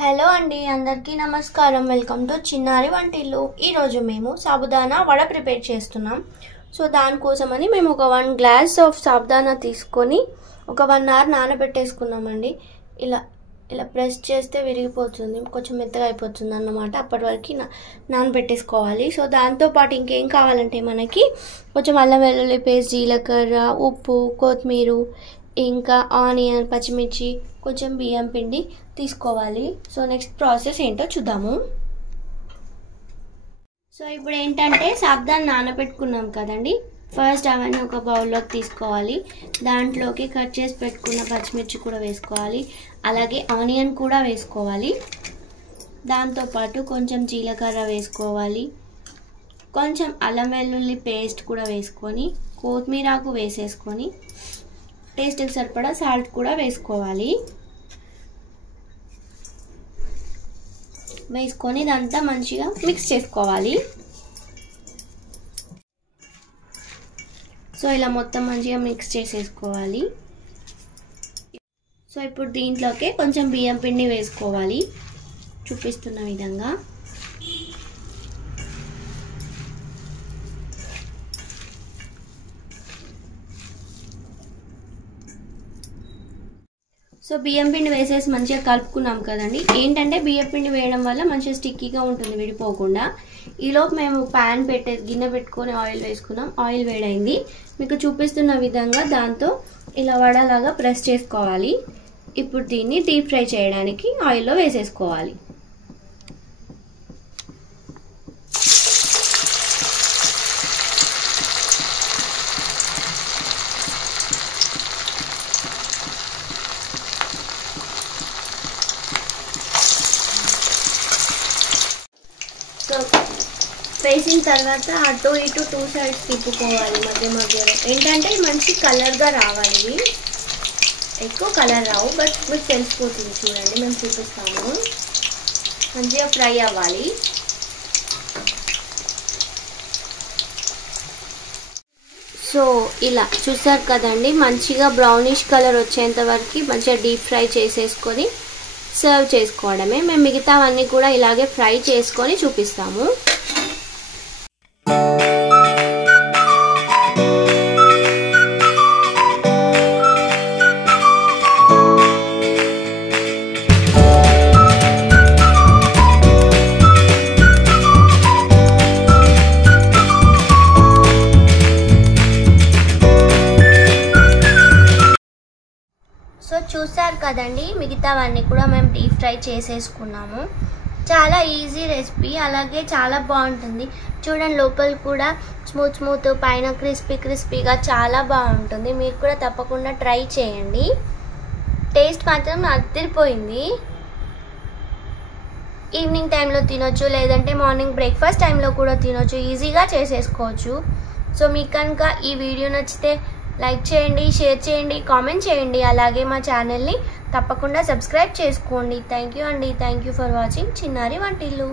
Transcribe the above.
Hello అండి, అందరికీ నమస్కారం. వెల్కమ్ టు చిన్నారి వంటిల్లు. ఈరోజు మేము సాబుదానా వడ ప్రిపేర్ చేస్తున్నాం. సో దానికోసమని మేము ఒక 1 గ్లాస్ ఆఫ్ సాబుదానా తీసుకొని ఒక 1 అవర్ నానబెట్టేసుకున్నామండి. ఇలా ఇలా ప్రెస్ చేస్తే విరిగిపోతుంది, కొంచెం మెత్తగా అయిపోతుంది అన్నమాట. అప్పటి వరకు నానబెట్టేసుకోవాలి. సో దాంతోపాటు ఇంకేం కావాలంటే మనకి కొంచెం అల్లం వెల్లుల్లి పేస్ట్, జీలకర్ర, ఉప్పు, కొత్తిమీర, ఇంకా ఆనియన్, పచ్చిమిర్చి, కొంచెం బియ్యం పిండి తీసుకోవాలి. సో నెక్స్ట్ ప్రాసెస్ ఏంటో చూద్దాము. సో ఇప్పుడు ఏంటంటే సాబుదానా నానబెట్టుకున్నాం కదండి. ఫస్ట్ అవన్నీ ఒక బౌల్లోకి తీసుకోవాలి. దాంట్లోకి కట్ చేసి పెట్టుకున్న పచ్చిమిర్చి కూడా వేసుకోవాలి, అలాగే ఆనియన్ కూడా వేసుకోవాలి. దాంతోపాటు కొంచెం జీలకర్ర వేసుకోవాలి, కొంచెం అల్లం వెల్లుల్లి పేస్ట్ కూడా వేసుకొని, కొత్తిమీరాకు వేసేసుకొని, టేస్ట్కి సరిపడా సాల్ట్ కూడా వేసుకోవాలి. వేసుకొని ఇదంతా మంచిగా మిక్స్ చేసుకోవాలి. సో ఇలా మొత్తం మంచిగా మిక్స్ చేసేసుకోవాలి. సో ఇప్పుడు దీంట్లోకి కొంచెం బియ్యం పిండి వేసుకోవాలి, చూపిస్తున్న విధంగా. సో బియ్యం పిండి వేసేసి మంచిగా కలుపుకున్నాం కదండి. ఏంటంటే బియ్యం పిండి వేయడం వల్ల మంచిగా స్టిక్కీగా ఉంటుంది, విడిపోకుండా. ఈలోపు మేము గిన్నె పెట్టుకొని ఆయిల్ వేసుకున్నాం. ఆయిల్ వేడైంది. మీకు చూపిస్తున్న విధంగా దాంతో ఇలా వడలాగా ప్రెస్ చేసుకోవాలి. ఇప్పుడు దీన్ని డీప్ ఫ్రై చేయడానికి ఆయిల్లో వేసేసుకోవాలి. సో వేసిన తర్వాత అటు ఇటు 2 సైడ్స్ తిప్పుకోవాలి మధ్య మధ్యలో. ఏంటంటే మంచి కలర్గా రావాలి. ఎక్కువ కలర్ రావు, బట్ మీకు తెలిసిపోతుంది. చూడండి, మేము చూపిస్తాము. మంచిగా ఫ్రై అవ్వాలి. సో ఇలా చూసారు కదండి, మంచిగా బ్రౌనిష్ కలర్ వచ్చేంత వరకు మంచిగా డీప్ ఫ్రై చేసేసుకొని సర్వ్ చేసుకోవడమే. మేము మిగతావన్నీ కూడా ఇలాగే ఫ్రై చేసుకొని చూపిస్తాము. సో చూసారు కదండి, మిగతావన్నీ కూడా మేము డీప్ ఫ్రై చేసేసుకున్నాము. చాలా ఈజీ రెసిపీ, అలాగే చాలా బాగుంటుంది. చూడండి, లోపల కూడా స్మూత్ పైన క్రిస్పీగా చాలా బాగుంటుంది. మీరు కూడా తప్పకుండా ట్రై చేయండి. టేస్ట్ మాత్రం అదిరిపోయింది. ఈవినింగ్ టైంలో తినొచ్చు, లేదంటే మార్నింగ్ బ్రేక్ఫాస్ట్ టైంలో కూడా తినొచ్చు. ఈజీగా చేసేసుకోవచ్చు. సో మీకు కనుక ఈ వీడియో నచ్చితే లైక్ చేయండి, షేర్ చేయండి, కామెంట్ చేయండి. అలాగే మా ఛానల్ని తప్పకుండా సబ్స్క్రైబ్ చేసుకోండి. థ్యాంక్ యూ అండి. థ్యాంక్ యూ ఫర్ వాచింగ్ చిన్నారి వంటిల్లు.